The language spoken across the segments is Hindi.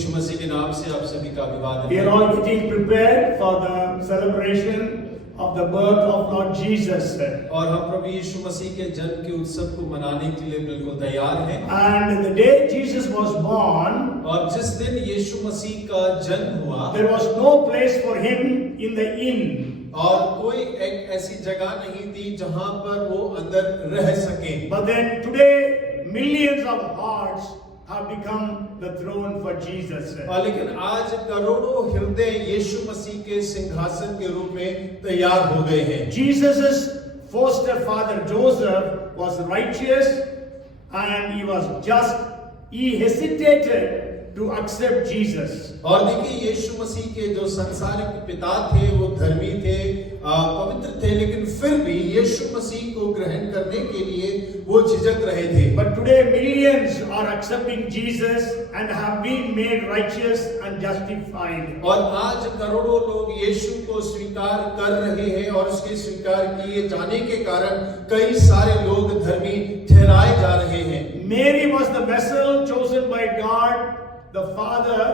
यीशु मसीह के नाम से आप सभी का अभिवादन We है। are all getting prepared for the celebration of the birth of Lord Jesus. और हम प्रभु यीशु मसीह के जन्म के उत्सव को मनाने के लिए बिल्कुल तैयार हैं। And the day Jesus was born, और जिस दिन यीशु मसीह का जन्म हुआ, there was no place for him in the inn. और कोई एक ऐसी जगह नहीं थी जहां पर वो अंदर रह सके। But then today, millions of hearts have become the throne for Jesus. लेकिन आज करोड़ों हृदय यीशु मसीह के सिंहासन के रूप में तैयार हो गए हैं। Jesus' foster father Joseph was righteous and he was just. He hesitated to accept Jesus. और देखिए यीशु मसीह के जो संसारिक पिता थे वो धर्मी थे, पवित्र थे, लेकिन फिर भी यीशु मसीह को ग्रहण करने के लिए वो झिझक रहे थे। But today millions are accepting Jesus and have been made righteous and justified. और आज करोड़ों लोग यीशु को स्वीकार कर रहे हैं और उसके स्वीकार किए जाने के कारण कई सारे लोग धर्मी ठहराए जा रहे हैं। Mary was the vessel chosen by God the Father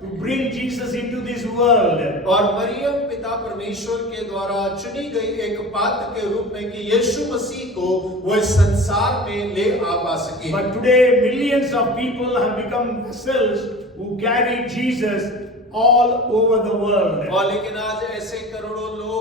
to bring Jesus into this world. और मरियम पिता परमेश्वर के द्वारा चुनी गई एक पात्र के रूप में कि यीशु मसीह को वो इस संसार में ले आ पा सके। But today millions of people have become vessels who carry Jesus all over the world. और लेकिन आज ऐसे करोड़ों लोग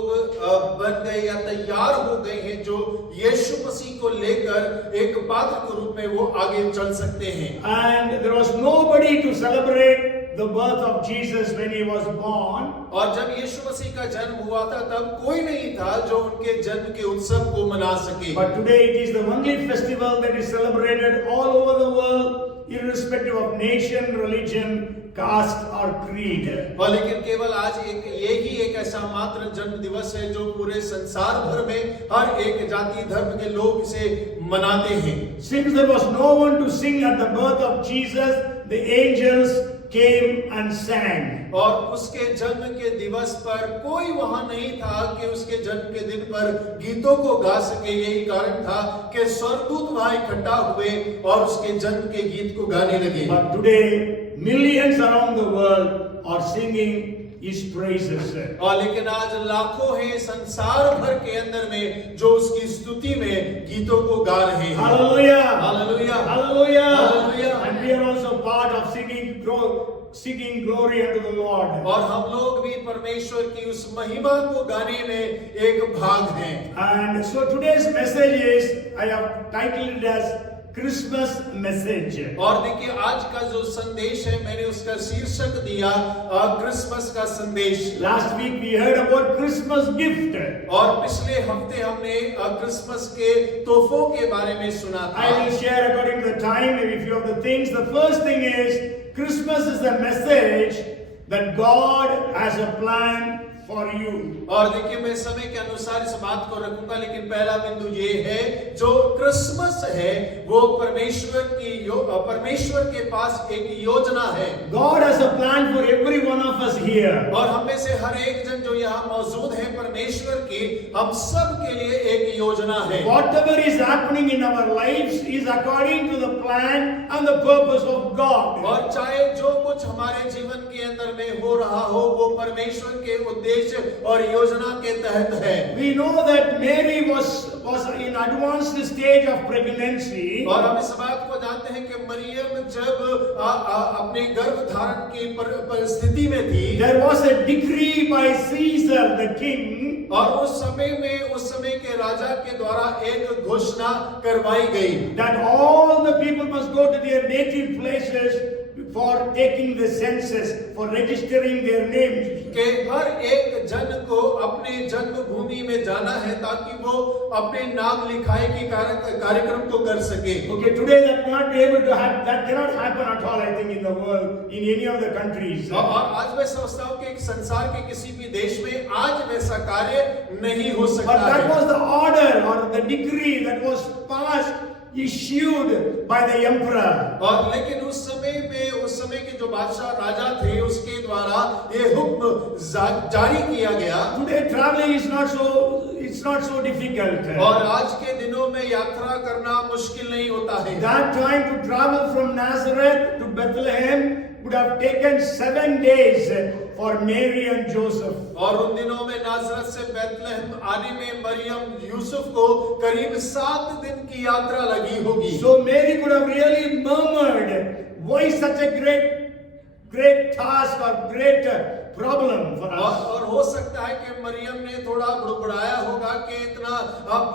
बन गए या तैयार हो गए हैं जो यीशु मसीह को लेकर एक पात्र के रूप में वो आगे चल सकते हैं। And there was nobody to celebrate the birth of Jesus when he was born. और जब यीशु मसीह का जन्म हुआ था तब कोई नहीं था जो उनके जन्म के उत्सव को मना सके। But today it is the only festival that is celebrated all over the world, irrespective of nation, religion, caste or creed. और लेकिन केवल आज एक ऐसा मात्र जन्म दिवस है जो पूरे संसार भर में हर एक जाति धर्म के लोग इसे मनाते हैं। Since there was no one to sing at the birth of Jesus, the angels came and sang. और उसके जन्म के दिवस पर कोई वहां नहीं था कि उसके जन्म के दिन पर गीतों को गा सके। यही कारण था कि स्वर्गदूत वहां इकट्ठा हुए और उसके जन्म के गीत को गाने लगे। But today millions around the world are singing his praises. और लेकिन आज लाखों हैं संसार भर के अंदर में जो उसकी स्तुति में गीतों को गा रहे हैं। Hallelujah! Hallelujah! Hallelujah! Hallelujah! And we are also part of singing glory unto the Lord. और हम लोग भी परमेश्वर की उस महिमा को गाने में एक भाग हैं। And so today's message is, I have titled it as Christmas message. और देखिए आज का जो संदेश है मैंने उसका शीर्षक दिया क्रिसमस का संदेश। Last week we heard about Christmas gift. और पिछले हफ्ते हमने क्रिसमस के तोहफों के बारे में सुना था। I will share according to the time maybe a few of the things. The first thing is Christmas is a message that God has a plan for you. और देखिए मैं समय के अनुसार इस बात को रखूंगा, लेकिन पहला बिंदु ये है जो क्रिसमस है वो परमेश्वर के पास एक योजना है। God has a plan for every one of us here. और हम में से हर एक जन जो यहाँ मौजूद है परमेश्वर की हम सब के लिए एक योजना है। Whatever is happening in our lives is according to the plan and the purpose of God. और चाहे जो कुछ हमारे जीवन के अंदर में हो रहा हो वो परमेश्वर के उद्देश्य और योजना के तहत है। We know that Mary was in advanced stage of pregnancy. और हम इस बात को जानते हैं कि मरियम जब अपने गर्भ धारण की परिस्थिति में थी, There was a decree by Caesar the king. और उस समय के राजा के द्वारा एक घोषणा करवाई गई That all the people must go to their native places for taking the census, for registering their names. कि हर एक जन को अपने जन्मभूमि में जाना है ताकि वो अपने नाम लिखाई के कार्यक्रम को कर सके। Okay, today that cannot happen at all, I think, in the world, in any of the countries. और आज मैं समझता हूँ कि संसार के किसी भी देश में आज वैसा कार्य नहीं हो सकता But that है। was the order or the decree that was passed, issued by the emperor. और लेकिन उस समय के जो बादशाह राजा थे उसके द्वारा ये हुक्म जारी किया गया। Today traveling is not so difficult. और आज के दिनों में यात्रा करना मुश्किल नहीं होता है। That time to travel from Nazareth to Bethlehem would have taken 7 days for Mary and Joseph. और उन दिनों में नाजरत से बैतलहम आने में मरियम यूसुफ को करीब 7 दिन की यात्रा लगी होगी। So Mary could have really murmured, why such a great task or great problem for us? और हो सकता है कि मरियम ने थोड़ा बुड़बुड़ाया होगा कि इतना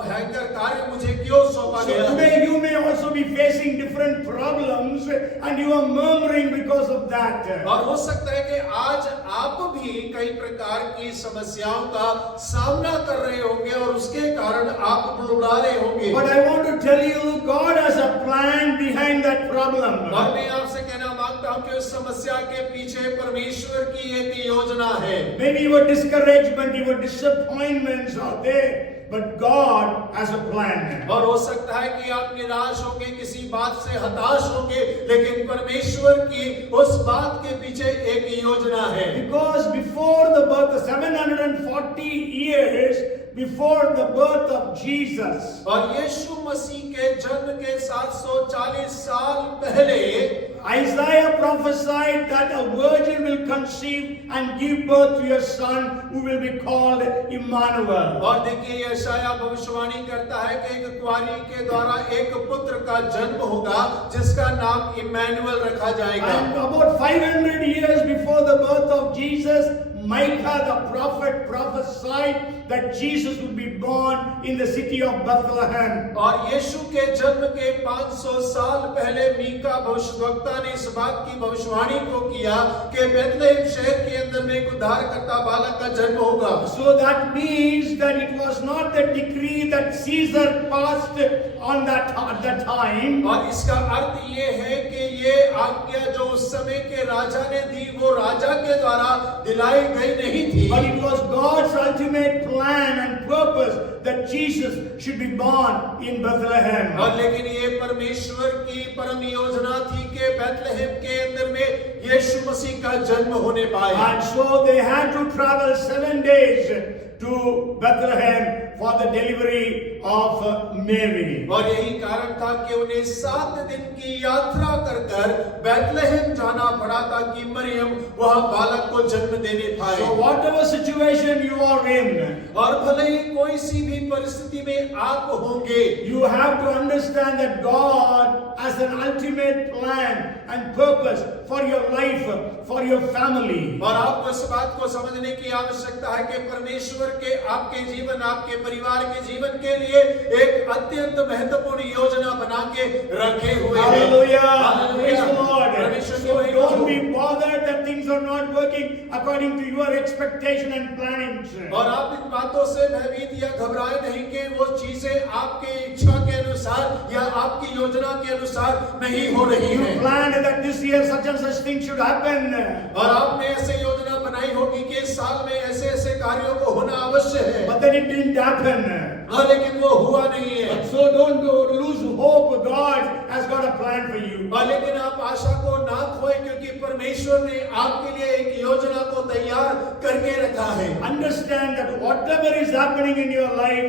भयंकर कार्य मुझे क्यों सौंपा So गया। today you may also be facing different problems and you are murmuring because of that. और हो सकता है कि आज आप भी कई प्रकार की समस्याओं का सामना कर रहे होंगे और उसके कारण आप बुड़बुड़ा रहे होंगे। But I want to tell you, God has a plan behind that problem. और मैं आपसे कहना मांगता हूं कि उस समस्या के पीछे परमेश्वर की एक योजना है। Maybe your discouragement, your disappointments are there, but God has a plan. और हो सकता है कि आप निराश होंगे, किसी बात से हताश होंगे, लेकिन परमेश्वर की उस बात के पीछे एक योजना है। Because before the birth, 740 years before the birth of Jesus, और यीशु मसीह के जन्म के 740 साल पहले Isaiah prophesied that a virgin will conceive and give birth to a son who will be called Emmanuel. और देखिए यशायाह भविष्यवाणी करता है कि एक कुंवारी के द्वारा एक पुत्र का जन्म होगा जिसका नाम इम्मानुएल रखा जाएगा। And about 500 years before the birth of Jesus, Micah the prophet prophesied that Jesus would be born in the city of Bethlehem. और यीशु के जन्म के 500 साल पहले मीका भविष्यद्वक्ता ने इस बात की भविष्यवाणी को किया कि बेथलेहम शहर के अंदर में एक उद्धारकर्ता बालक का जन्म होगा। So that means that it was not the decree that Caesar passed on that at that time. और इसका अर्थ ये है कि ये आज्ञा जो उस समय के राजा ने दी वो राजा के द्वारा दिलाई गई नहीं थी। But it was God's ultimate plan and purpose that Jesus should be born in Bethlehem. और लेकिन ये परमेश्वर की परम योजना थी कि बेथलेहम के अंदर में यीशु मसीह का जन्म होने पाए। And so they had to travel 7 days to Bethlehem for the delivery of Mary. और यही कारण था कि उन्हें 7 दिन की यात्रा कर बेथलेहम जाना पड़ा ताकि मरियम वहां बालक को जन्म देने पाए। So whatever situation you are in, और भले ही कोई सी भी परिस्थिति में आप होंगे, you have to understand that God has an ultimate plan and purpose for your life, for your family. और आपको इस बात को समझने की आवश्यकता है कि परमेश्वर के आपके जीवन, आपके परिवार के जीवन के लिए एक अत्यंत महत्वपूर्ण योजना बना के रखे हुए हैं। Hallelujah! Praise the Lord. परमेश्वर की So महिमा don't हो। be bothered that things are not working according to your expectation and plannings. और आप इन बातों से भयभीत या घबराए नहीं कि वो चीजें आपके इच्छा के अनुसार या आपकी योजना के अनुसार नहीं हो रही You हैं। planned that this year such and such things should happen. और आपने ऐसे योजना बनाई होगी कि इस साल में ऐसे ऐसे कार्यों को होना अवश्य है, But then it didn't happen. लेकिन वो हुआ नहीं है। So don't lose hope. God has got a plan for you. लेकिन आप आशा को ना खोए क्योंकि परमेश्वर ने आपके लिए एक योजना को तैयार करके रखा है। Understand that whatever is happening in your life,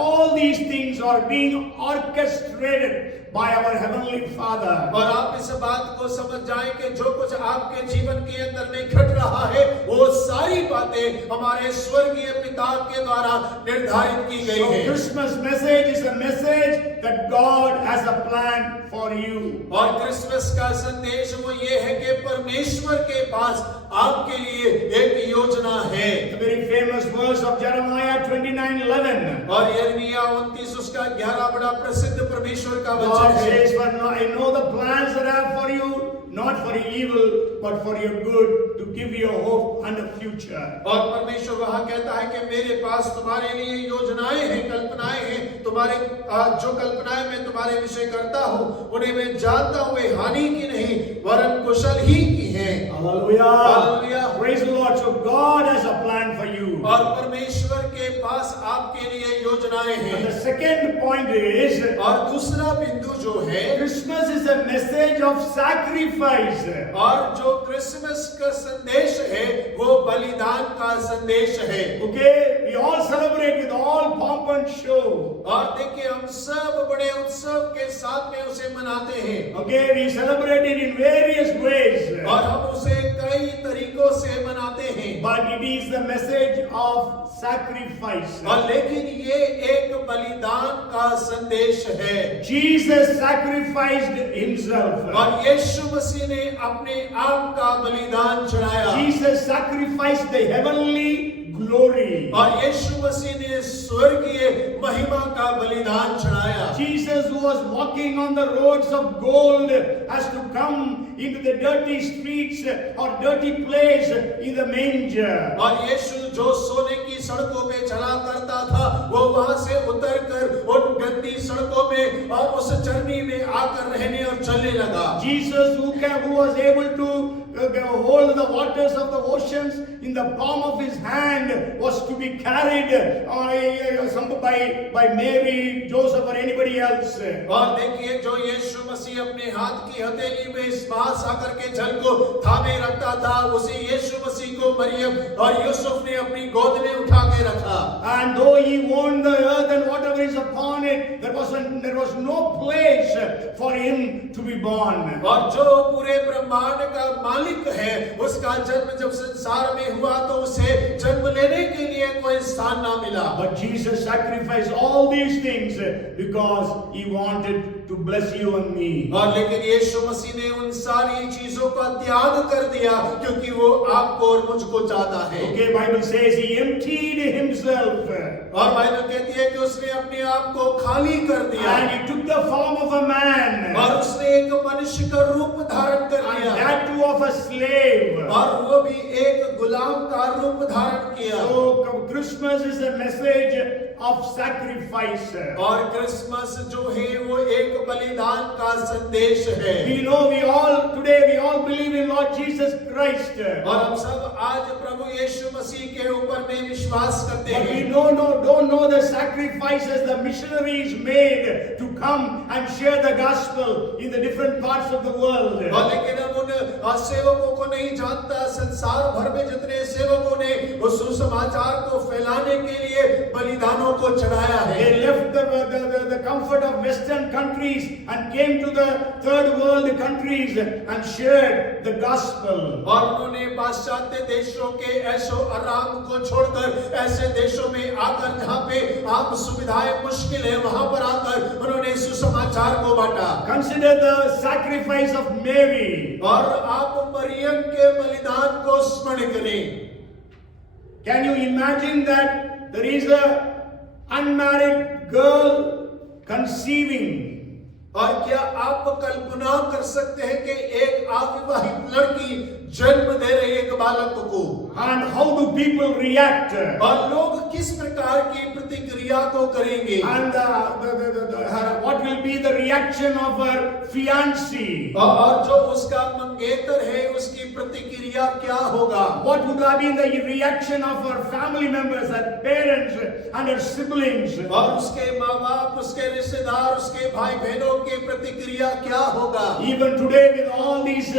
all these things are being orchestrated by our Heavenly Father. और आप इस बात को समझ जाएं कि जो कुछ आपके जीवन के अंदर में घट रहा है वो सारी बातें हमारे स्वर्गीय पिता के द्वारा निर्धारित की गई So हैं। Christmas message is a message that God has a plan for you. और क्रिसमस का संदेश वो ये है कि परमेश्वर के पास आपके लिए एक योजना है। The very famous verse of Jeremiah 29:11. और यिर्मयाह 29 उसका 11 बड़ा प्रसिद्ध परमेश्वर का वचन God है। says, "For I know the plans that I have for you, not for evil, but for your good, to give you a hope and a future." और परमेश्वर वहां कहता है कि मेरे पास तुम्हारे लिए योजनाएं हैं, कल्पनाएं हैं। तुम्हारे जो कल्पनाएं मैं तुम्हारे विषय करता हूं उन्हें मैं जानता हूं वे हानि की नहीं वरन कुशल ही की हैं। Hallelujah. Hallelujah. Praise the Lord. So God has a plan for you. और परमेश्वर के पास आपके लिए योजनाएं And हैं। the second point is, और दूसरा बिंदु जो है, Christmas is a message of sacrifice. और जो क्रिसमस का संदेश है वो बलिदान का संदेश है। Okay, we all celebrate with all pomp and show. और देखिए हम सब बड़े उत्सव के साथ में उसे मनाते हैं। Okay, we celebrate it in various ways. और हम उसे कई तरीकों से मनाते हैं। But it is the message of sacrifice. और लेकिन ये एक बलिदान का संदेश है। Jesus sacrificed himself. और यीशु मसीह ने अपने आप का बलिदान चढ़ाया। Jesus sacrificed the heavenly glory. और यीशु मसीह ने स्वर्गीय महिमा का बलिदान चढ़ाया। Jesus, who was walking on the roads of gold, has to come into the dirty streets or dirty place in the manger. और यीशु जो सोने की सड़कों पे चला करता था वो वहां से उतरकर उन गंदी सड़कों में और उस चरनी में आकर रहने और चलने लगा। Jesus, who was able to hold the waters of the oceans in the palm of his hand, was to be carried by Mary, Joseph, or anybody else. और देखिए जो यीशु मसीह अपने हाथ की हथेली में इस महासागर के जल को थामे रखता था उसी यीशु मसीह को मरियम और यूसुफ ने अपनी गोद में उठा के रखा। And though he owned the earth and whatever is upon it, there was no place for him to be born. और जो पूरे ब्रह्मांड का मालिक है उसका जन्म जब संसार में हुआ तो उसे जन्म लेने के लिए कोई स्थान ना मिला। But Jesus sacrificed all these things because he wanted to bless you and me. और लेकिन यीशु मसीह ने उन सारी चीजों का त्याग कर दिया क्योंकि वो आपको और मुझको चाहता है। Okay, Bible says he emptied himself. और बाइबल कहती है कि उसने अपने आप को खाली कर दिया। And he took the form of a man. और उसने एक मनुष्य का रूप धारण कर And लिया। that too of a slave. और वो भी एक गुलाम का रूप धारण किया। So Christmas is a message of sacrifice. और क्रिसमस जो है वो एक बलिदान का संदेश है। We know today we all believe in Lord Jesus Christ. और हम सब आज प्रभु यीशु मसीह के ऊपर में विश्वास करते But we हैं। don't know the sacrifices the missionaries made to come and share the gospel in the different parts of the world. और लेकिन हम उन सेवकों को नहीं जानता संसार भर में जितने सेवकों ने उस सुसमाचार को फैलाने के लिए बलिदानों को चढ़ाया है। They left the comfort of Western countries and came to the third world countries and shared the gospel. और उन्होंने पाश्चात्य देशों के ऐशो आराम को छोड़कर ऐसे देशों में आकर जहाँ पे आप सुविधाएं मुश्किल है वहां पर आकर उन्होंने सुसमाचार को बांटा। Consider the sacrifice of Mary. और आप मरियम के बलिदान को स्मरण करें। Can you imagine that there is a unmarried girl conceiving? और क्या आप कल्पना कर सकते हैं कि एक अविवाहित लड़की जन्म दे रही है एक बालक को? And how do people react? और लोग किस प्रकार की प्रतिक्रिया को करेंगे? And what will be the reaction of her fiancé? और जो उसका मंगेतर है उसकी प्रतिक्रिया क्या होगा? What would have been the reaction of her family members, her parents and her siblings? और उसके माँ बाप, उसके रिश्तेदार, उसके भाई बहनों की प्रतिक्रिया क्या होगा? Even today with all these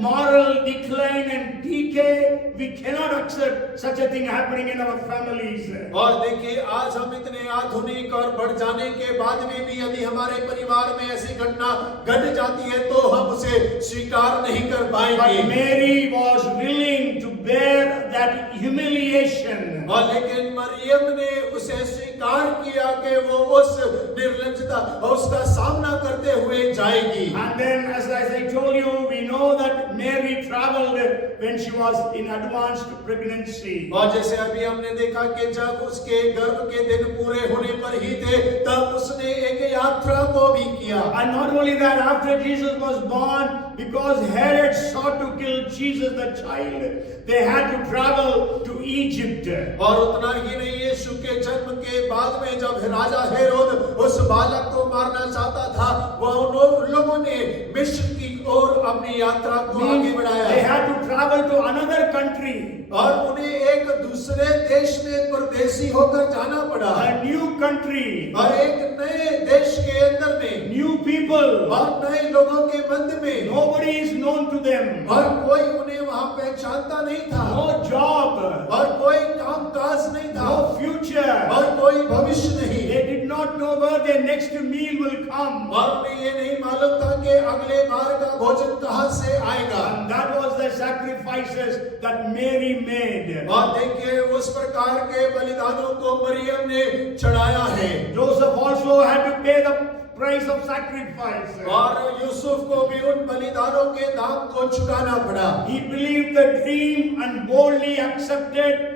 moral decline and decay, we cannot accept such a thing happening in our families. और देखिए आज हम इतने आधुनिक और बढ़ जाने के बाद में भी यदि हमारे परिवार में ऐसी घटना घट जाती है तो हम उसे स्वीकार नहीं कर पाएंगे। But Mary was willing to bear that humiliation. और लेकिन मरियम ने उसे स्वीकार किया कि वो उस निर्लज्जता और उसका सामना करते हुए जाएगी। And then as I told you, we know that Mary traveled when she was in advanced pregnancy. और जैसे अभी हमने देखा कि जब उसके गर्भ के दिन पूरे होने पर ही थे तब उसने एक यात्रा को भी किया। And not only that, after Jesus was born, because Herod sought to kill Jesus the child, they had to travel to Egypt. और उतना ही नहीं, यीशु के जन्म के बाद में जब राजा हेरोद उस बालक को मारना चाहता था वह उन लोगों ने मिस्र की ओर अपनी यात्रा को आगे Means they बढ़ाया had to travel to another country, और उन्हें एक दूसरे देश में परदेशी होकर जाना पड़ा a new country, और एक नए देश के अंदर में new people. और नए लोगों के मध्य में Nobody is known to them. और कोई उन्हें वहां पहचानता नहीं था No job, और कोई काम काज नहीं था no future. और कोई भविष्य नहीं They did not know where their next meal will come. और उन्हें ये नहीं मालूम था कि अगले बार का भोजन कहां से आएगा And that was the sacrifices that Mary made. और देखिए उस प्रकार के बलिदानों को मरियम ने चढ़ाया है Joseph also had to pay the price of sacrifice. और यूसुफ को भी उन बलिदानों के दाम को चुकाना पड़ा He believed the dream and boldly accepted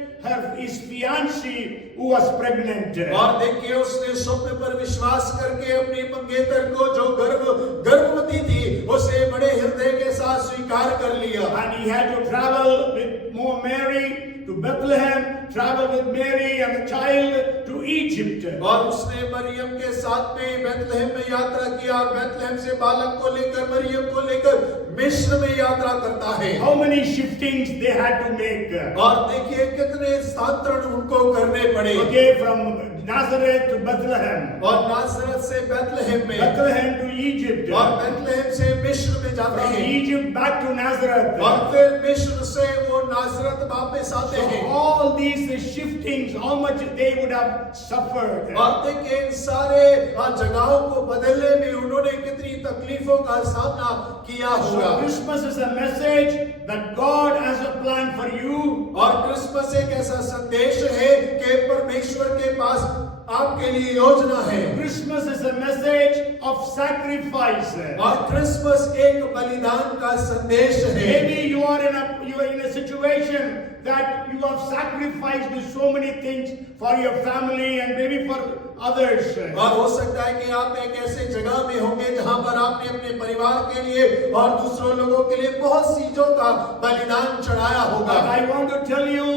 his fiancée who was pregnant. और देखिए उसने स्वप्न पर विश्वास करके अपनी मंगेतर को जो गर्भवती थी उसे बड़े हृदय के साथ स्वीकार कर लिया And he had to travel with Mary to Bethlehem, travel with Mary and the child to Egypt. और उसने मरियम के साथ में बेथलेहम में यात्रा किया और बेथलेहम से बालक को लेकर मरियम को लेकर मिस्र में यात्रा करता है How many shiftings they had to make? और देखिए कितने स्थानांतरण उनको करने पड़े Okay, from Nazareth to Bethlehem, और नासरत से बेथलेहम में Bethlehem to Egypt, और बेथलेहम से मिस्र में जाते from हैं Egypt back to Nazareth. और फिर मिस्र से वो नासरत वापस आते So हैं all these shiftings, how much they would have suffered. और देखिए इन सारे जगहों को बदलने में उन्होंने कितनी तकलीफों का सामना किया होगा So Christmas is a message that God has a plan for you. और क्रिसमस एक ऐसा संदेश है कि परमेश्वर के पास आपके लिए योजना है Christmas is a message of sacrifice. और क्रिसमस एक बलिदान का संदेश है Maybe you are in a situation that you have sacrificed so many things for your family and maybe for others. और हो सकता है कि आप एक ऐसे जगह में होंगे जहां पर आपने अपने परिवार के लिए और दूसरों लोगों के लिए बहुत चीजों का बलिदान चढ़ाया But होगा I want to tell you,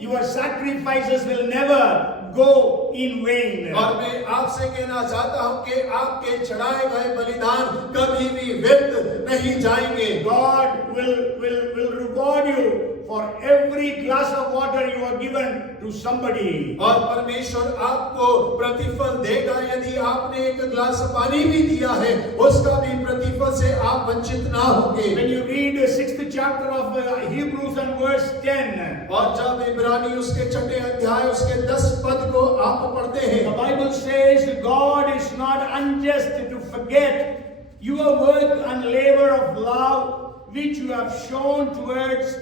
your sacrifices will never go in vain. और मैं आपसे कहना चाहता हूं कि आपके चढ़ाए गए बलिदान कभी भी व्यर्थ नहीं जाएंगे God will reward you for every glass of water you are given to somebody. और परमेश्वर आपको प्रतिफल देगा यदि आपने एक गिलास पानी भी दिया है उसका भी प्रतिफल से आप वंचित ना होंगे When you read the 6th chapter of Hebrews and verse 10, और जब इब्रानी उसके 6ठे अध्याय उसके 10 पद को आप पढ़ते the हैं Bible says God is not unjust to forget your work and labor of love which you have shown towards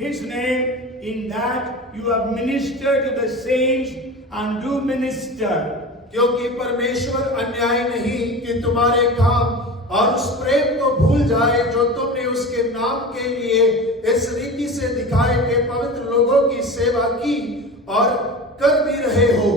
His name, in that you have ministered to the saints and do minister. क्योंकि परमेश्वर अन्याय नहीं कि तुम्हारे काम और उस प्रेम को भूल जाए जो तुमने उसके नाम के लिए इस रीति से दिखाए कि पवित्र लोगों की सेवा की और कर भी रहे हो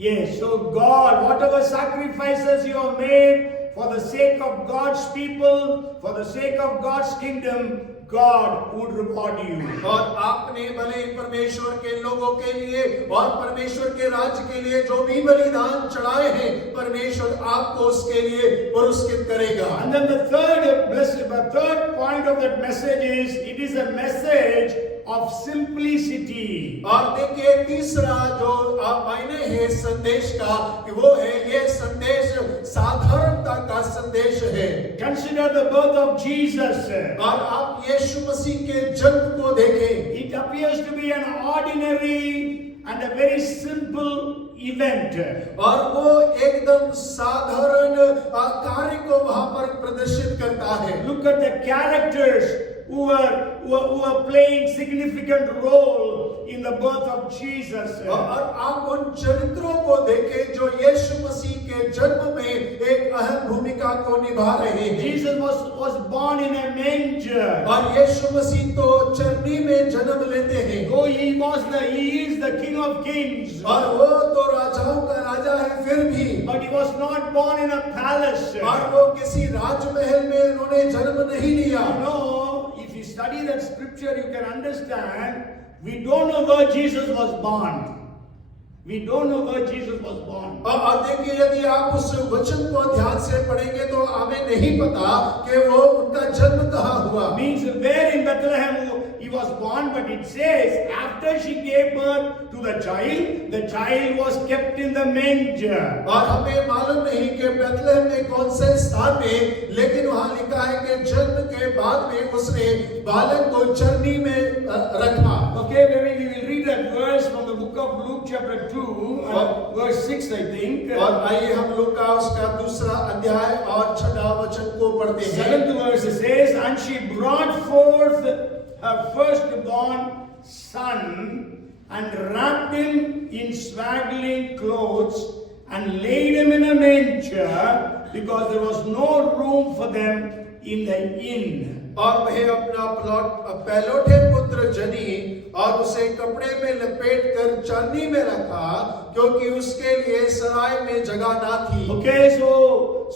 Yes, so God, whatever sacrifices you have made for the sake of God's people, for the sake of God's kingdom, God would reward you. और आपने भले परमेश्वर के लोगों के लिए और परमेश्वर के राज्य के लिए जो भी बलिदान चढ़ाए हैं परमेश्वर आपको उसके लिए पुरस्कृत करेगा And then the third point of that message is, it is a message of simplicity. और देखिए तीसरा जो मायने है संदेश का कि वो है ये संदेश साधारणता का संदेश है Consider the birth of Jesus. और आप यीशु मसीह के जन्म को देखें It appears to be an ordinary and a very simple event. और वो एकदम साधारण कार्य को वहां पर प्रदर्शित करता है Look at the characters who are playing significant role in the birth of Jesus. और आप उन चरित्रों को देखें जो यीशु मसीह के जन्म में एक अहम भूमिका को निभा रहे हैं Jesus was born in a manger. और यीशु मसीह तो चरनी में जन्म लेते हैं Though he is the King of Kings, और वो तो राजाओं का राजा है फिर भी but he was not born in a palace. और वो किसी राजमहल में उन्होंने जन्म नहीं लिया No, if you study that scripture, you can understand. We don't know where Jesus was born. We don't know where Jesus was born. और देखिए, यदि आप उस वचन को ध्यान से पढ़ेंगे तो हमें नहीं पता कि वो उनका जन्म कहाँ हुआ। Means where in Bethlehem he was born, but it says after she gave birth to the child was kept in the manger. और हमें मालूम नहीं कि बेथलेहम में कौन से स्थान में, लेकिन वहाँ लिखा है कि जन्म के बाद में उसने बालक को चरनी में रखा। Okay, maybe we will read that verse from the book of Luke chapter 2, verse 6 I think. और आइए हम लोग का उसका दूसरा अध्याय और छठा वचन को पढ़ते हैं। 7th verse says, and she brought forth her firstborn son and wrapped him in swaddling clothes and laid him in a manger because there was no room for them in the inn. और वह अपना पहलौठे पुत्र जनी और उसे कपड़े में लपेट कर चरनी में रखा, क्योंकि उसके लिए सराय में जगह ना थी। Okay, so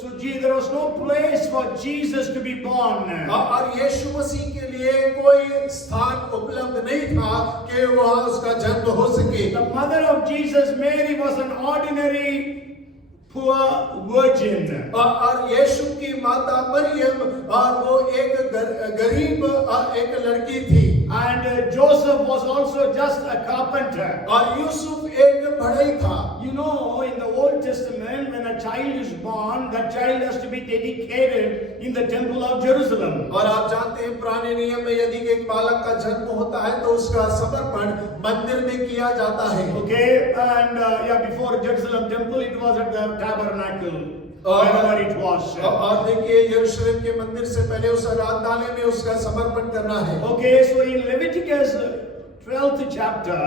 there was no place for Jesus to be born. और यीशु मसीह के लिए कोई स्थान उपलब्ध नहीं था कि वहाँ उसका जन्म हो सके। The mother of Jesus, Mary, was an ordinary poor virgin. और यीशु की माता मरियम और वो एक गरीब एक लड़की थी। And Joseph was also just a carpenter. और यूसुफ एक बढ़ई था। You know, in the Old Testament, when a child is born, that child has to be dedicated in the temple of Jerusalem. और आप जानते हैं पुराने नियम में यदि एक बालक का जन्म होता है तो उसका समर्पण मंदिर में किया जाता है। Okay, and before Jerusalem temple, it was at the tabernacle. Wherever it was. और देखिए, यरूशलेम के मंदिर से पहले उस आराधनालय में उसका समर्पण करना है। Okay, so in Leviticus 12th chapter,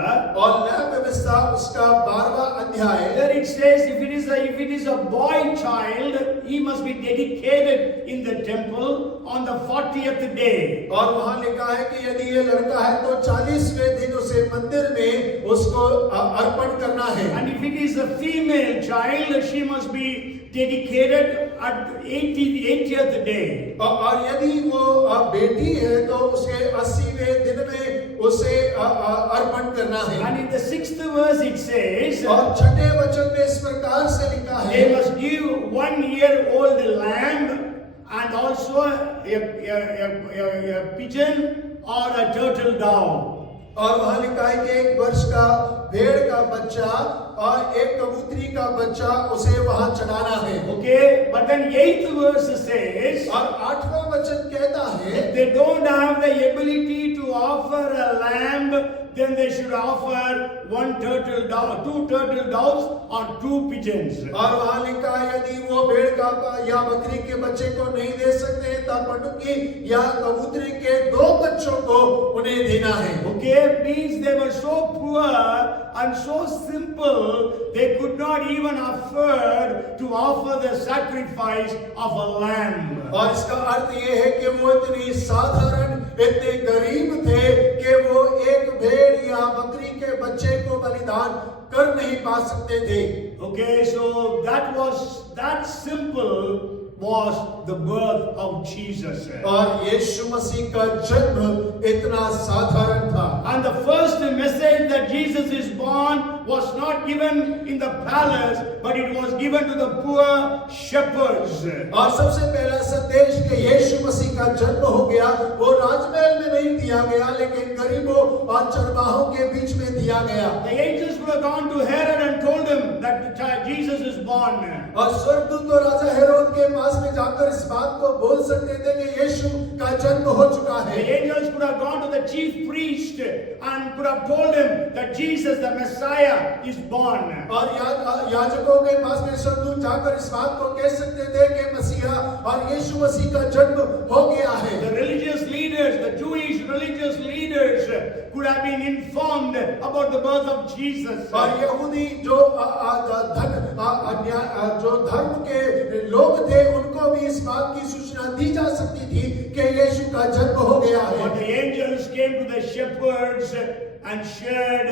और न्याय व्यवस्था उसका 12वां अध्याय, there it says if it is a boy child, he must be dedicated in the temple on the 40th day. और वहाँ लिखा है कि यदि ये लड़का है तो 40वें दिन उसे मंदिर में उसको अर्पण करना है। And if it is a female child, she must be dedicated at 80th day. और यदि वो बेटी है तो उसे 80वें दिन में उसे अर्पण करना है। And in the 6th verse it says, और छठे वचन में इस प्रकार से लिखा है, they must give 1 year old lamb and also a pigeon or a turtle dove. और वहाँ लिखा है कि 1 वर्ष का भेड़ का बच्चा और एक कबूतरी का बच्चा उसे वहाँ चढ़ाना है। Okay, but then 8th verse says, और 8वां वचन कहता है, if they don't have the ability to offer a lamb, then they should offer 1 turtle dove, 2 turtle doves or 2 pigeons. और वहाँ लिखा है यदि वो भेड़ का या बकरी के बच्चे को नहीं दे सकते तब पटुकी या कबूतरी के 2 बच्चों को उन्हें देना है। Okay, means they were so poor and so simple, they could not even afford to offer the sacrifice of a lamb. और इसका अर्थ ये है कि वो इतनी साधारण, इतने गरीब थे कि वो एक भेड़ या बकरी के बच्चे को बलिदान कर नहीं पा सकते थे। Okay, so that simple was the birth of Jesus. और यीशु मसीह का जन्म इतना साधारण था। And the first message that Jesus is born was not given in the palace, but it was given to the poor shepherds. और सबसे पहला संदेश कि यीशु मसीह का जन्म हो गया वो राजमहल में नहीं दिया गया, लेकिन गरीबों और चरवाहों के बीच में दिया गया। The angels would have gone to Herod and told him that Jesus is born. और स्वर्गदूत तो राजा हेरोद के पास में जाकर इस बात को बोल सकते थे कि यीशु का जन्म हो चुका है। The angels could have gone to the chief priest and could have told him that Jesus the Messiah is born. और याजकों के पास में स्वर्गदूत जाकर इस बात को कह सकते थे कि मसीहा और यीशु मसीह का जन्म हो गया है। The religious leaders, the Jewish religious leaders could have been informed about the birth of Jesus. और यहूदी जो धर्म के लोग थे उनको भी इस बात की सूचना दी जा सकती थी कि यीशु का जन्म हो गया है। But the angels came to the shepherds and shared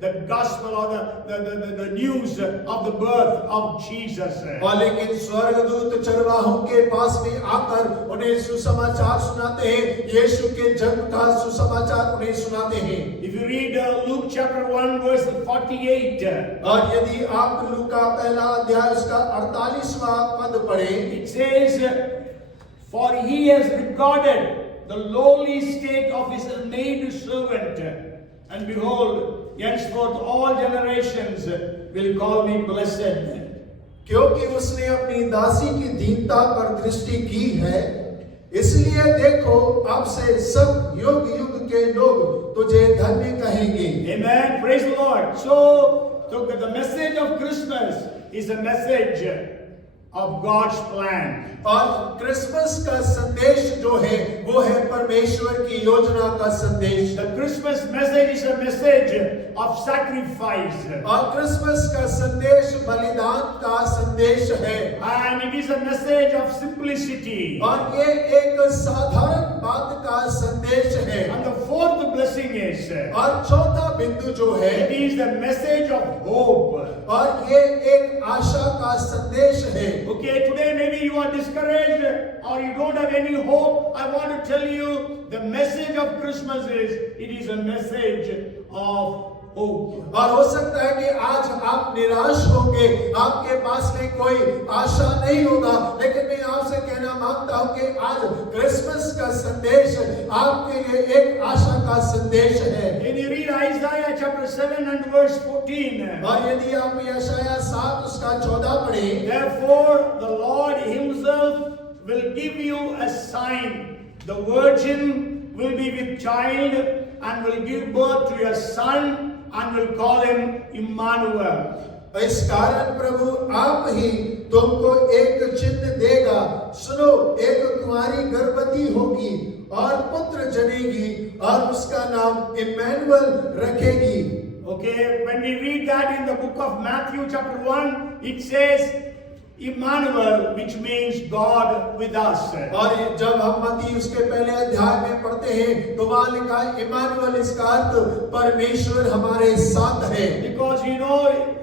the gospel or the news of the birth of Jesus. और लेकिन स्वर्गदूत चरवाहों के पास में आकर उन्हें सुसमाचार सुनाते हैं, यीशु के जन्म का सुसमाचार उन्हें सुनाते हैं। If you read Luke chapter 1 verse 48, और यदि आप लूका पहला अध्याय उसका 48वां पद पढ़ें, it says, "For he has regarded the lowly state of his maid servant, and behold, henceforth all generations will call me blessed." क्योंकि उसने अपनी दासी की दीनता पर दृष्टि की है, इसलिए देखो अब से सब युग युग के लोग तुझे धन्य कहेंगे। Amen. Praise the Lord. So the message of Christmas is a message of God's plan. और क्रिसमस का संदेश जो है वो है परमेश्वर की योजना का संदेश। The Christmas message is a message of sacrifice. और क्रिसमस का संदेश बलिदान का संदेश है। And it is a message of simplicity. और ये एक साधारण बात का संदेश है। And the fourth blessing is, और चौथा बिंदु जो है, it is the message of hope. और ये एक आशा का संदेश है। Okay, today maybe you are discouraged or you don't have any hope. I want to tell you the message of Christmas is, it is a message of hope. और हो सकता है कि आज आप निराश होंगे, आपके पास में कोई आशा नहीं होगा, लेकिन मैं आपसे कहना मांगता हूं कि आज क्रिसमस का संदेश आपके लिए एक आशा का संदेश है। When you read Isaiah chapter 7 and verse 14, और यदि आप यशायाह 7 उसका 14 पढ़ें, therefore the Lord himself will give you a sign. The virgin will be with child and will give birth to a son and will call him Emmanuel. इस कारण प्रभु आप ही तुमको एक चिन्ह देगा। सुनो, एक कुंवारी गर्भवती होगी और पुत्र जनेगी और उसका नाम इम्मानुएल रखेगी। Okay, when we read that in the book of Matthew chapter 1, it says Emmanuel, which means God with us. और जब हम मत्ती उसके पहले अध्याय में पढ़ते हैं तो वहां लिखा है इम्मानुएल, इसका अर्थ परमेश्वर हमारे साथ है। Because you know,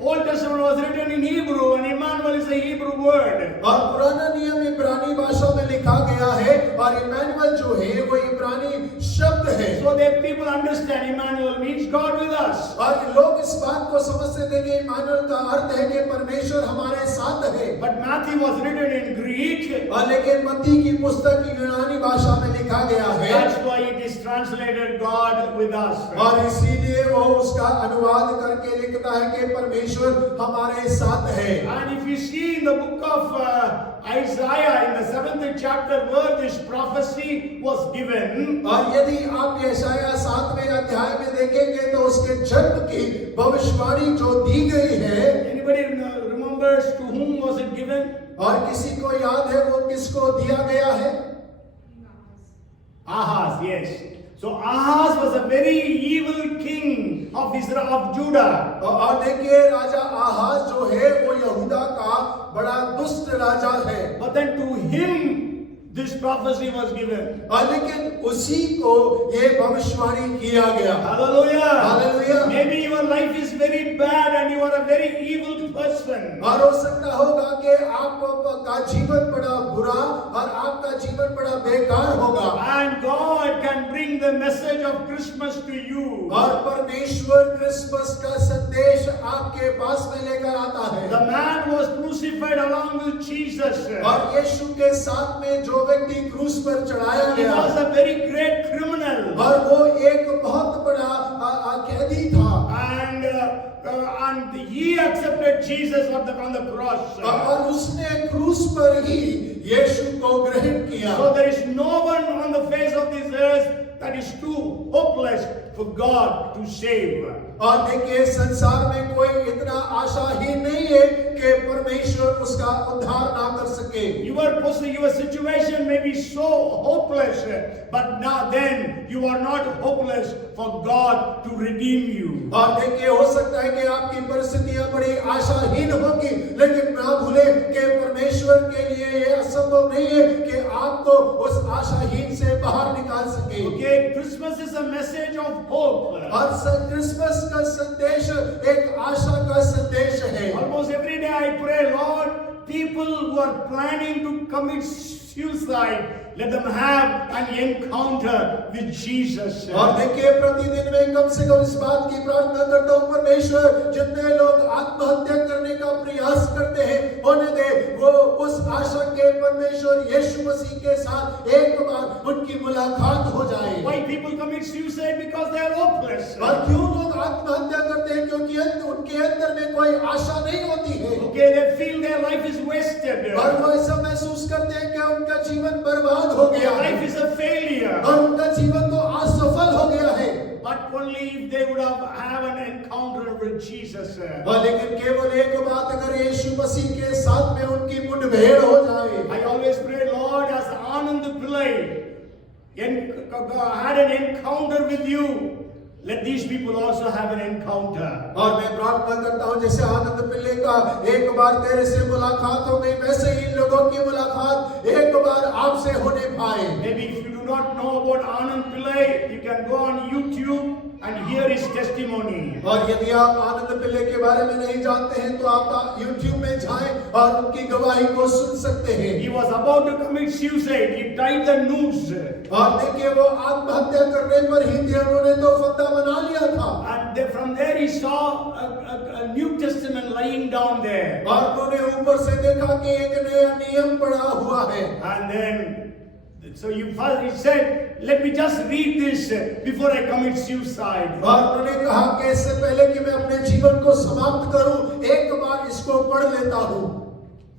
Old Testament was written in Hebrew and Emmanuel is a Hebrew word. और पुराना नियम इब्रानी भाषा में लिखा गया है और इम्मानुएल जो है वो इब्रानी शब्द है। So that people understand Emmanuel means God with us. और लोग इस बात को समझते थे कि इम्मानुएल का अर्थ है कि परमेश्वर हमारे साथ है। But Matthew was written in Greek. और लेकिन मत्ती की पुस्तक यूनानी भाषा में लिखा गया है। That's why it is translated God with us. और इसीलिए वो उसका अनुवाद करके लिखता है कि परमेश्वर हमारे साथ है। And if you see in the book of Isaiah in the 7th chapter where this prophecy was given, और यदि आप यशायाह 7वें अध्याय में देखेंगे तो उसके जन्म की भविष्यवाणी जो दी गई है, anybody remembers to whom was it given? और किसी को याद है वो किसको दिया गया है? Ahaz, yes. So Ahaz was a very evil king of Israel, of Judah. और देखिए राजा आहाज जो है वो यहूदा का बड़ा दुष्ट राजा है। But then to him this prophecy was given. और लेकिन उसी को ये भविष्यवाणी किया गया। Hallelujah. Hallelujah. Maybe your life is very bad and you are a very evil person. और हो सकता होगा कि आपका जीवन बड़ा बुरा और आपका जीवन बड़ा बेकार होगा। And God can bring the message of Christmas to you. और परमेश्वर क्रिसमस का संदेश आपके पास में लेकर आता है। The man was crucified along with Jesus. और यीशु के साथ में जो व्यक्ति क्रूस पर चढ़ाया He गया, was a very great criminal. और वो एक बहुत बड़ा कैदी था। And he accepted Jesus on the cross. और उसने क्रूस पर ही यीशु को ग्रहण किया। So there is no one on the face of this earth that is too hopeless for God to save. और देखिए संसार में कोई इतना आशाहीन नहीं है कि परमेश्वर उसका उद्धार ना कर सके। Your situation may be so hopeless, but now then you are not hopeless for God to redeem you. और देखिए हो सकता है कि आपकी परिस्थितियां बड़ी आशाहीन होगी, लेकिन ना भूले कि परमेश्वर परमेश्वर के लिए ये असंभव नहीं है कि आपको उस आशाहीन से बाहर निकाल सके। Okay, Christmas is a message of hope. और क्रिसमस का संदेश एक आशा का संदेश है। Almost every day I pray, Lord, people who are planning to commit suicide, let them have an encounter with Jesus. और देखिए प्रतिदिन मैं कम से कम इस बात की प्रार्थना करता हूँ, परमेश्वर जितने लोग आत्महत्या करने का प्रयास करते हैं होने दे, वो उस आशा के परमेश्वर यीशु मसीह के साथ एक बार उनकी मुलाकात हो जाए। Why people commit suicide? Because they are hopeless. और क्यों लोग आत्महत्या करते हैं? क्योंकि उनके अंदर में कोई आशा नहीं होती है। Okay, they feel their life is wasted. और वो ऐसा महसूस करते हैं कि उनका जीवन बर्बाद हो गया Their है life is a failure. और उनका जीवन तो असफल हो गया है। But only if they would have an encounter with Jesus. और लेकिन केवल एक बात, अगर यीशु मसीह के साथ में उनकी मुठभेड़ हो जाए। I always pray, Lord, as Anand Pillai had an encounter with you, let these people also have an encounter. और मैं प्रार्थना करता हूँ जैसे आनंद पिल्ले का एक बार तेरे से मुलाकात हो गई, वैसे ही इन लोगों की मुलाकात एक बार आपसे होने पाए। Maybe if you do not know about Anand Pillai, you can go on YouTube and hear his testimony. और यदि आप आनंद पिल्ले के बारे में नहीं जानते हैं तो आप YouTube में जाएं और उनकी गवाही को सुन सकते हैं। He was about to commit suicide. He tied the noose. और देखिए वो आत्महत्या करने पर ही थे, उन्होंने तो फंदा बना लिया था। And from there he saw a New Testament lying down there. और उन्होंने ऊपर से देखा कि एक नया नियम पड़ा हुआ है। And then, so he said, let me just read this before I commit suicide. और उन्होंने कहा कि इससे पहले कि मैं अपने जीवन को समाप्त करूं, एक बार इसको पढ़ लेता हूं।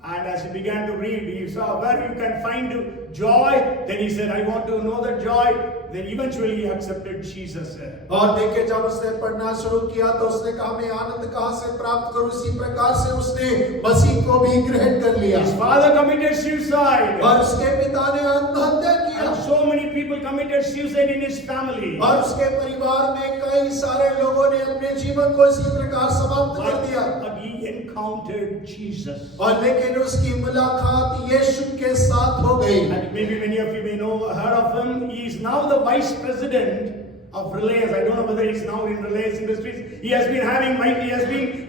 And as he began to read, he saw where you can find joy. Then he said, I want to know the joy. Then eventually he accepted Jesus. और देखिए जब उसने पढ़ना शुरू किया तो उसने कहा मैं आनंद कहाँ से प्राप्त करूं, इसी प्रकार से उसने मसीह को भी ग्रहण कर लिया। His father committed suicide. और उसके पिता ने आत्महत्या किया। And so many people committed suicide in his family. और उसके परिवार में कई सारे लोगों ने अपने जीवन को इसी प्रकार समाप्त कर दिया। But he encountered Jesus. और लेकिन उसकी मुलाकात यीशु के साथ हो गई। And maybe many of you may know, heard of him. He is now the vice president of Reliance. I don't know whether he's now in Reliance Industries. He has been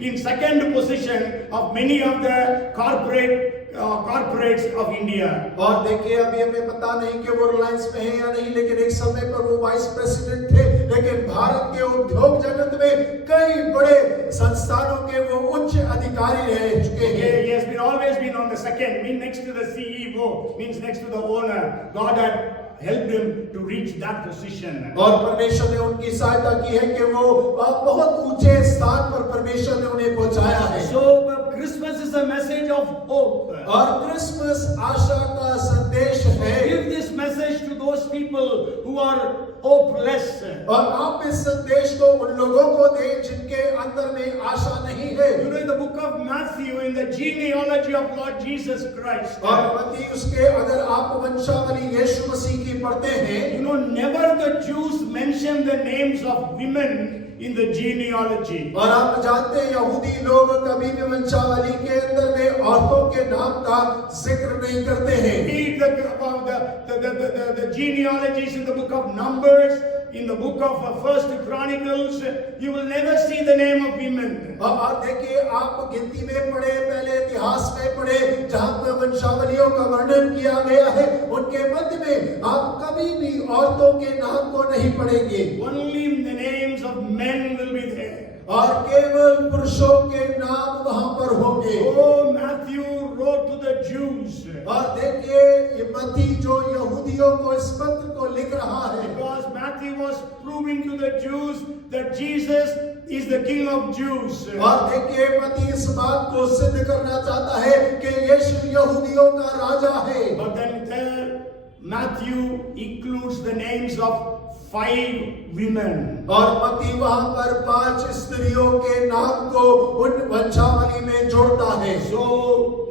in second position of many of the corporates of India. और देखिए अभी हमें पता नहीं कि वो रिलायंस में है या नहीं, लेकिन एक समय पर वो वाइस प्रेसिडेंट थे। लेकिन भारत के उद्योग जगत में कई बड़े संस्थानों के वो उच्च अधिकारी रह चुके हैं। He has always been on the second, means next to the CEO, means next to the owner. God had helped him to reach that position. और परमेश्वर ने उनकी सहायता की है कि वो बहुत ऊंचे स्थान पर परमेश्वर ने उन्हें पहुंचाया है। So Christmas is a message of hope. और क्रिसमस आशा का संदेश है। Give this message to those people who are hopeless. और आप इस संदेश को उन लोगों को दें जिनके अंदर में आशा नहीं है। You know, in the book of Matthew, in the genealogy of Lord Jesus Christ, और मत्ती उसके अगर आप वंशावली यीशु मसीह की पढ़ते हैं, you know, never the Jews mention the names of women in the genealogy. और आप जानते हैं यहूदी लोग कभी भी वंशावली के अंदर में औरतों के नाम का जिक्र नहीं करते हैं। Read the genealogies in the book of Numbers, in the book of First Chronicles, you will never see the name of women. और देखिए आप गिनती में पढ़े, पहले इतिहास में पढ़े, जहाँ पर वंशावलियों का वर्णन किया गया है, उनके मध्य में आप कभी भी औरतों के नाम को नहीं पढ़ेंगे। Only the names of men will be there. और केवल पुरुषों के नाम वहाँ पर होंगे। Oh, Matthew wrote to the Jews. और देखिए ये मत्ती जो यहूदियों को इस पत्र को लिख रहा है, Because Matthew was proving to the Jews that Jesus is the King of Jews. और देखिए मत्ती इस बात को सिद्ध करना चाहता है कि यीशु यहूदियों का राजा है। But then there, Matthew includes the names of 5 women. और मत्ती वहाँ पर 5 स्त्रियों के नाम को उन वंशावली में जोड़ता है। So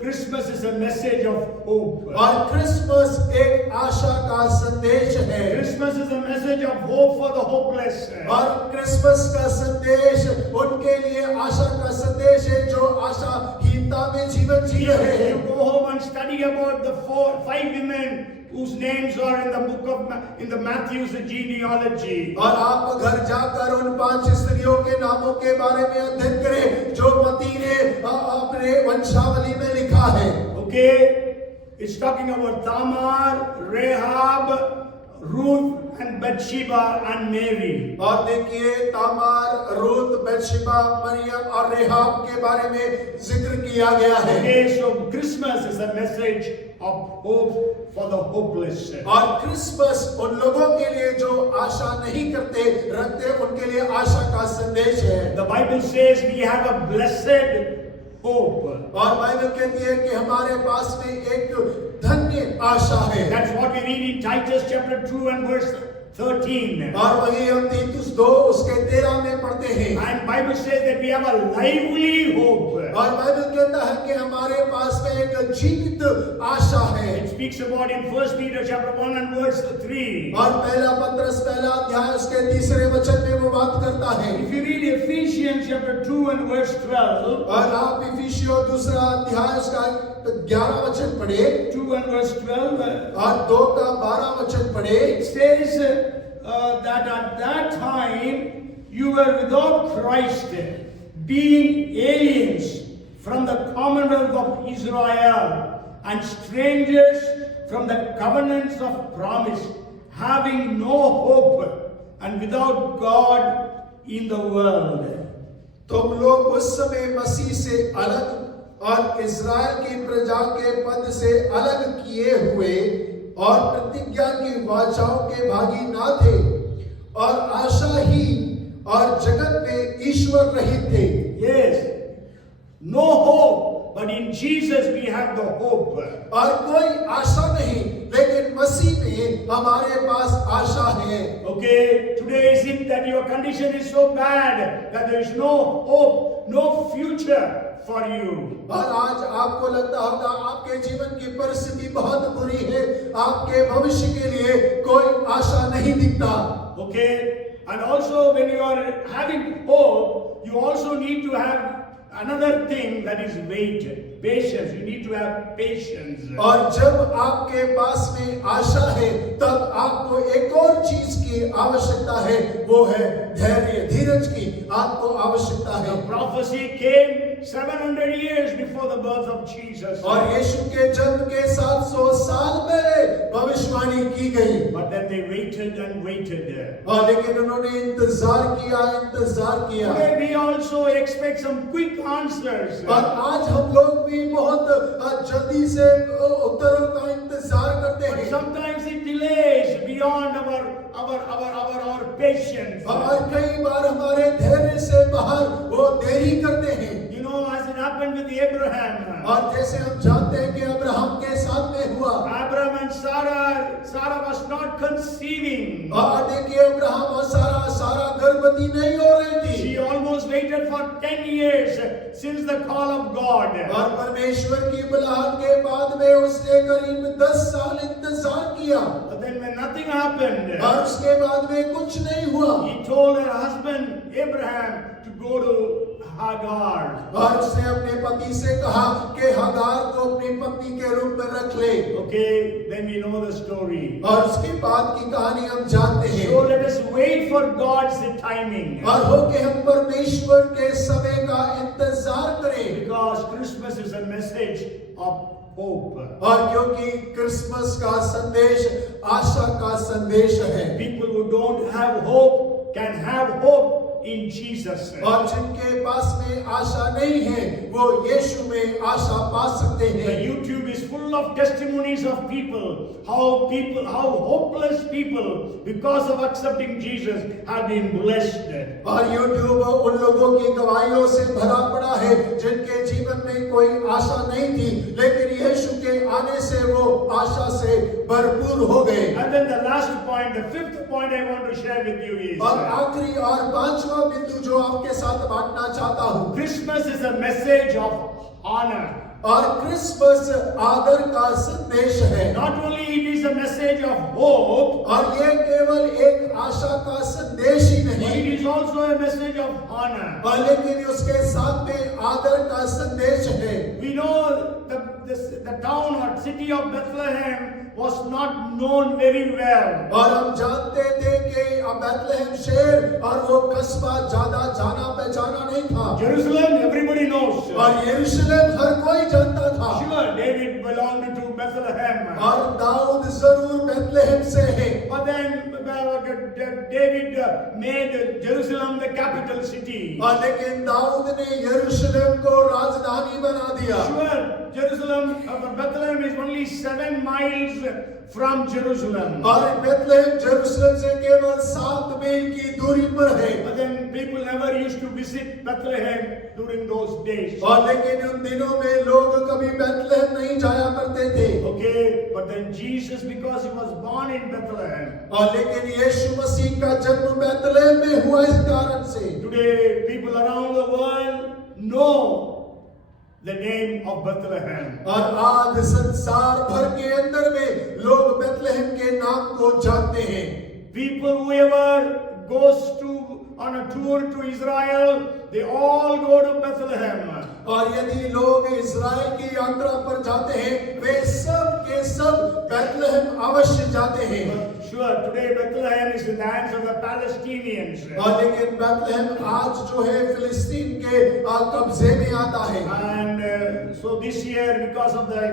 Christmas is a message of hope. और क्रिसमस एक आशा का संदेश है। Christmas is a message of hope for the hopeless. और क्रिसमस का संदेश उनके लिए आशा का संदेश है जो आशाहीनता में जीवन जी रहे हैं। You go home and study about the 5 women whose names are in the book of in the Matthew's genealogy. और आप घर जाकर उन 5 स्त्रियों के नामों के बारे में अध्ययन करें जो मत्ती ने अपने वंशावली में लिखा है. Okay, it's talking about Tamar, Rahab, Ruth and Bathsheba and Mary. और देखिए तामार, रूत, बेतशेबा, मरियम और रेहाब के बारे में जिक्र किया गया है. Okay, so Christmas is a message of hope for the hopeless. और क्रिसमस उन लोगों के लिए जो आशा नहीं रखते उनके लिए आशा का संदेश है. The Bible says we have a blessed hope. और बाइबल कहती है कि हमारे पास में एक धन्य आशा है. That's what we read in Titus chapter 2 and verse 13. और वही हम तीतुस 2 उसके 13 में पढ़ते हैं. And Bible says that we have a lively hope. और बाइबल कहता है कि हमारे पास में एक जीवित आशा है. It speaks about in 1 Peter chapter 1 and verse 3. और पहला पत्रस पहला अध्याय उसके 3रे वचन में वो बात करता है. If you read Ephesians chapter 2 and verse 12. और आप इफिसियों 2रा अध्याय उसका 11 वचन पढ़े. 2 and verse 12. और 2 का 12 वचन पढ़े. It says that at that time you were without Christ, being aliens from the commonwealth of Israel and strangers from the covenants of promise, having no hope and without God in the world. तुम लोग उस समय मसीह से अलग और इज़राइल की प्रजा के पद से अलग किए हुए और प्रतिज्ञा की वाचाओं के भागी ना थे और आशाहीन और जगत में ईश्वर रहित थे. Yes, no hope, but in Jesus we have the hope. और कोई आशा नहीं लेकिन मसीह में हमारे पास आशा है. Okay, today is it that your condition is so bad that there is no hope, no future for you. और आज आपको लगता होगा आपके जीवन की परिस्थिति बहुत बुरी है, आपके भविष्य के लिए कोई आशा नहीं दिखता. Okay, and also when you are having hope, you also need to have another thing, that is wait, patience. You need to have patience. और जब आपके पास में आशा है तब आपको एक और चीज की आवश्यकता है, वो है धैर्य, धीरज की आपको आवश्यकता है. The prophecy came 700 years before the birth of Jesus. और यीशु के जन्म के 700 साल पहले भविष्यवाणी की गई. But then they waited and waited. और लेकिन उन्होंने इंतजार किया. Today we also expect some quick answers. और आज हम लोग भी बहुत जल्दी से उत्तरों का इंतजार करते But हैं. sometimes it delays beyond our patience. और कई बार हमारे धैर्य से बाहर वो देरी करते हैं. You know, as it happened with Abraham. और जैसे हम जानते हैं कि अब्राहम के साथ में हुआ. Abraham and Sarah was not conceiving. और देखिए अब्राहम और सारा गर्भवती नहीं हो रही थी. She almost waited for 10 years since the call of God. और परमेश्वर की बुलाहट के बाद में उसने करीब 10 साल इंतजार किया. But then when nothing happened, और उसके बाद में कुछ नहीं हुआ. he told her husband Abraham to go to Hagar. और उसने अपने पति से कहा कि हगार को अपनी पत्नी के रूप में रख ले. Okay, then we know the story. और उसके बाद की कहानी हम जानते हैं. So let us wait for God's timing. और हो के हम परमेश्वर के समय का इंतजार करें. Because Christmas is a message of hope. और क्योंकि क्रिसमस का संदेश आशा का संदेश है. People who don't have hope can have hope in Jesus. और जिनके पास में आशा नहीं है वो यीशु में आशा पा सकते The हैं. YouTube is full of testimonies of how hopeless people because of accepting Jesus have been blessed. और YouTube उन लोगों की गवाहियों से भरा पड़ा है जिनके जीवन में कोई आशा नहीं थी लेकिन यीशु के आने से वो आशा से भरपूर हो गए. And then the last point, the fifth point I want to share with you is और आखिरी और 5वां बिंदु जो आपके साथ बांटना चाहता हूँ. Christmas is a message of honor. और क्रिसमस आदर का संदेश है। Not only it is a message of hope, और ये केवल एक आशा का संदेश ही but नहीं, it is also a message of honor. और लेकिन उसके साथ में आदर का संदेश है। We know the town or city of Bethlehem was not known very well. और हम जानते थे कि बैतलहम शहर और वो कस्बा ज्यादा जाना पहचाना नहीं था। Jerusalem, everybody knows. और यरूशलेम हर कोई जानता था। Sure, David belonged to Bethlehem. और दाऊद जरूर बैतलहम से है। But then David made Jerusalem the capital city. और लेकिन दाऊद ने यरूशलेम को राजधानी बना दिया। Sure, Bethlehem is only 7 miles from Jerusalem. और बैतलहम यरूशलेम से केवल 7 मील की दूरी पर है। But then people never used to visit Bethlehem during those days. और लेकिन उन दिनों में लोग कभी बैतलहम नहीं जाया करते थे। Okay, but then Jesus, because he was born in Bethlehem. और लेकिन यीशु मसीह का जन्म बैतलहम में हुआ इस कारण से। Today, people around the world know the name of Bethlehem. और आज संसार भर के अंदर में लोग बैतलहम के नाम को जानते हैं। People whoever goes on a tour to Israel, they all go to Bethlehem. और यदि लोग इज़राइल की यात्रा पर जाते हैं, वे सब के सब बैतलहम अवश्य जाते हैं। Sure, today Bethlehem is in the hands of the Palestinians. और लेकिन बैतलहम आज जो है फिलिस्तीन के कब्जे में आता है। And so this year, because of the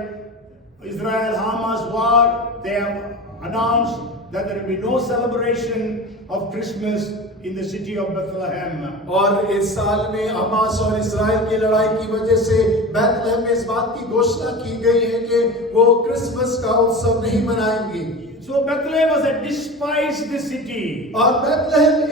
Israel-Hamas war, they have announced that there will be no celebration of Christmas in the city of Bethlehem. और इस साल में हमास और इज़राइल की लड़ाई की वजह से बैतलहम में इस बात की घोषणा की गई है कि वो क्रिसमस का उत्सव नहीं मनाएंगे। So Bethlehem was a despised city. और बैतलहम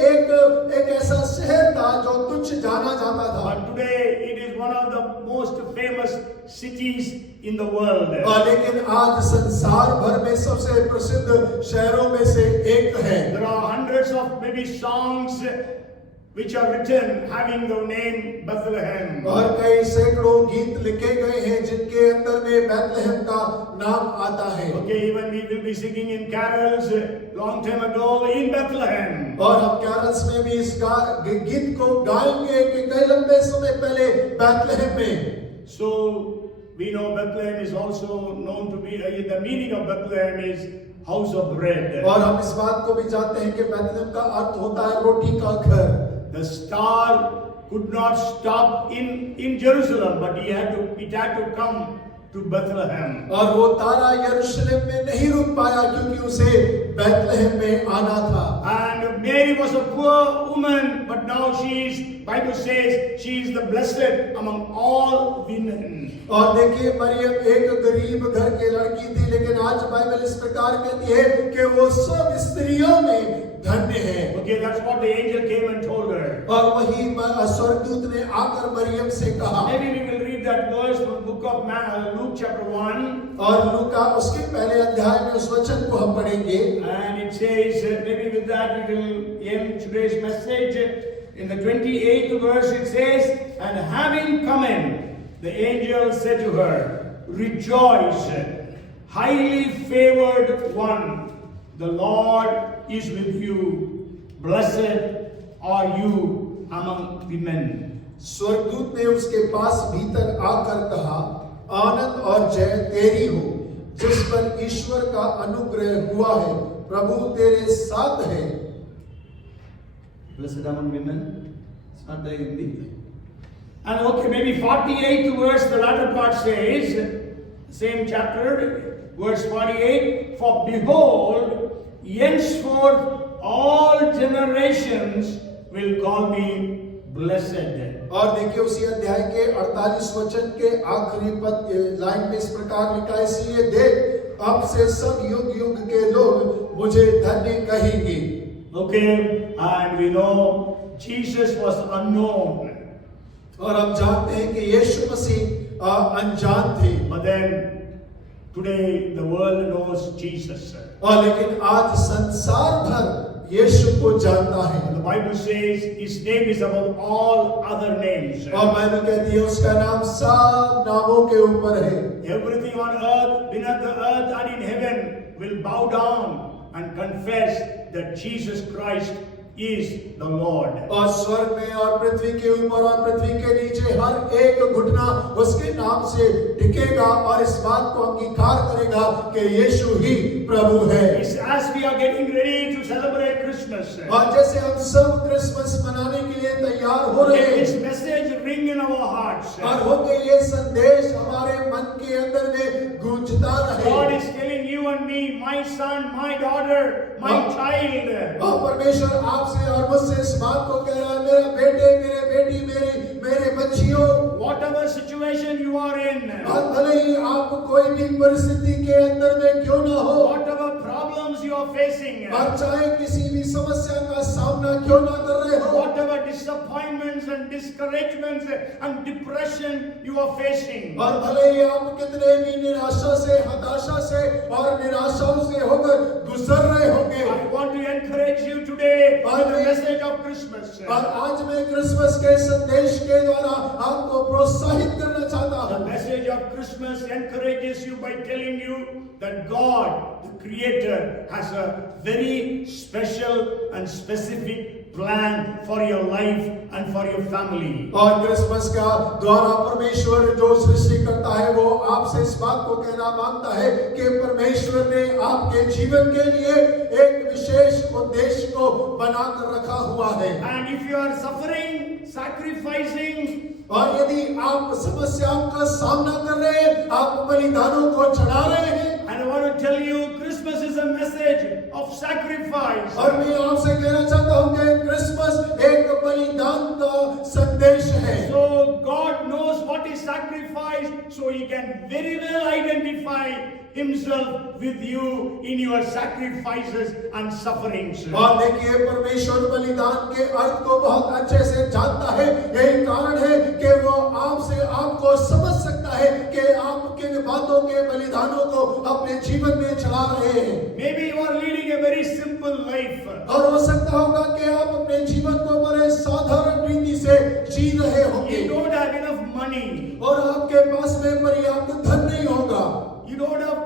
एक ऐसा शहर था जो तुच्छ जाना जाता था। But today it is one of the most famous cities in the world. और लेकिन आज संसार भर में सबसे प्रसिद्ध शहरों में से एक है। There are hundreds of maybe songs which are written having the name Bethlehem. और कई सैकड़ों गीत लिखे गए हैं जिनके अंदर में बैतलहम का नाम आता है। Okay, even we will be singing in carols long time ago in Bethlehem. और हम कैरल्स में भी इस गीत को गाएंगे कि कई लंबे समय पहले बैतलहम में। So we know Bethlehem is also known to be the meaning of Bethlehem is house of bread. और हम इस बात को भी जानते हैं कि बैतलहम का अर्थ होता है रोटी का घर। The star could not stop in Jerusalem, but it had to come to Bethlehem. और वो तारा यरूशलेम में नहीं रुक पाया क्योंकि उसे बैतलहम में आना था। And Mary was a poor woman, but now Bible says she is the blessed among all women. और देखिए मरियम एक गरीब घर के लड़की थी, लेकिन आज बाइबल इस प्रकार कहती है कि वो सब स्त्रियों में धन्य है। Okay, that's what the angel came and told her. और वही स्वर्गदूत ने आकर मरियम से कहा। Maybe we will read that verse from the book of Luke chapter 1. और लूका उसके पहले अध्याय में उस वचन को हम पढ़ेंगे। And it says, maybe with that we will end today's message. In the 28th verse it says, and having come in, the angel said to her, rejoice, highly favored one, the Lord is with you. Blessed are you among women. स्वर्गदूत ने उसके पास भीतर आकर कहा, आनंद और जय तेरी हो, जिस पर ईश्वर का अनुग्रह हुआ है, प्रभु तेरे साथ है। Blessed among women. It's not there in the. And okay, maybe 48th verse, the latter part says, same chapter, verse 48, for behold, henceforth all generations will call me blessed. और देखिए उसी अध्याय के 48 वचन के आखिरी पद लाइन में इस प्रकार लिखा है, इसलिए देख अब से सब युग युग के लोग मुझे धन्य कहेंगे। Okay, and we know Jesus was unknown. और हम जानते हैं कि यीशु मसीह अनजान थे। But then today the world knows Jesus. और लेकिन आज संसार भर यीशु को जानता है। The Bible says his name is above all other names. और बाइबल कहती है उसका नाम सब नामों के ऊपर है। Everything on earth, beneath the earth and in heaven will bow down and confess that Jesus Christ is the Lord. और स्वर्ग में और पृथ्वी के ऊपर और पृथ्वी के नीचे हर एक घुटना उसके नाम से टिकेगा और इस बात को अंगीकार करेगा कि यीशु ही प्रभु है। As we are getting ready to celebrate Christmas, और जैसे हम सब क्रिसमस मनाने के लिए तैयार हो रहे let this हैं message ring in our hearts. और होके ये संदेश हमारे मन के अंदर में गूंजता रहे। God is telling you and me, my son, my daughter, my child. और परमेश्वर आपसे और मुझसे इस बात को कह रहा है, मेरे बेटे, मेरे बेटी, मेरे बच्चियों, Whatever situation you are in, और भले ही आप कोई भी परिस्थिति के अंदर में क्यों ना हो, whatever problems you are facing, और चाहे किसी भी समस्या का सामना क्यों ना कर रहे हो, whatever disappointments and discouragements and depression you are facing, और भले ही आप कितने भी निराशा से, हताशा से और निराशाओं से होकर गुजर रहे होंगे, I want to encourage you today with the message of Christmas. और आज मैं क्रिसमस के संदेश के द्वारा आपको प्रोत्साहित करना चाहता The हूँ। message of Christmas encourages you by telling you that God, the Creator, has a very special and specific plan for your life and for your family. और क्रिसमस का द्वारा परमेश्वर जो सृष्टि करता है वो आपसे इस बात को कहना मांगता है कि परमेश्वर ने आपके जीवन के लिए एक विशेष उद्देश्य को बनाकर रखा हुआ है। And if you are suffering, sacrificing, और यदि आप समस्याओं का सामना कर रहे हैं, आप बलिदानों को चढ़ा रहे हैं, and I want to tell you, Christmas is a message of sacrifice. और मैं आपसे कहना चाहता हूँ कि क्रिसमस एक बलिदान का संदेश है। So God knows what is sacrifice, so He can very well identify Himself with you in your sacrifices and sufferings. और देखिए परमेश्वर बलिदान के अर्थ को बहुत अच्छे से जानता है। यही कारण है कि वो आपसे आपको समझ सकता है कि आप किन बातों के बलिदानों को अपने जीवन में चला रहे हैं। Maybe you are leading a very simple life. और हो सकता होगा कि आप अपने जीवन को बड़े साधारण रीति से जी रहे होंगे। You don't have enough money. और आपके पास में पर्याप्त धन नहीं होगा। You don't have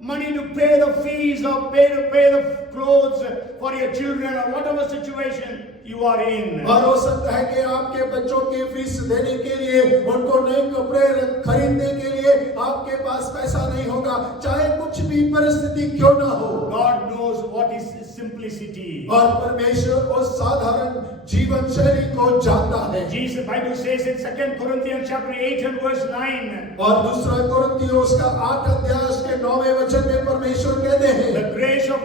money to pay the fees or pay the clothes for your children or whatever situation you are in. और हो सकता है कि आपके बच्चों की फीस देने के लिए, उनको नए कपड़े खरीदने के लिए आपके पास पैसा नहीं होगा, चाहे कुछ भी परिस्थिति क्यों ना हो। God knows what is simplicity. और परमेश्वर उस साधारण जीवन शैली को जानता है। Jesus, Bible says in 2 Corinthians chapter 8 and verse 9. और दूसरा कुरिन्थियों उसका 8 अध्याय उसके 9वें वचन में परमेश्वर कहते हैं, The grace of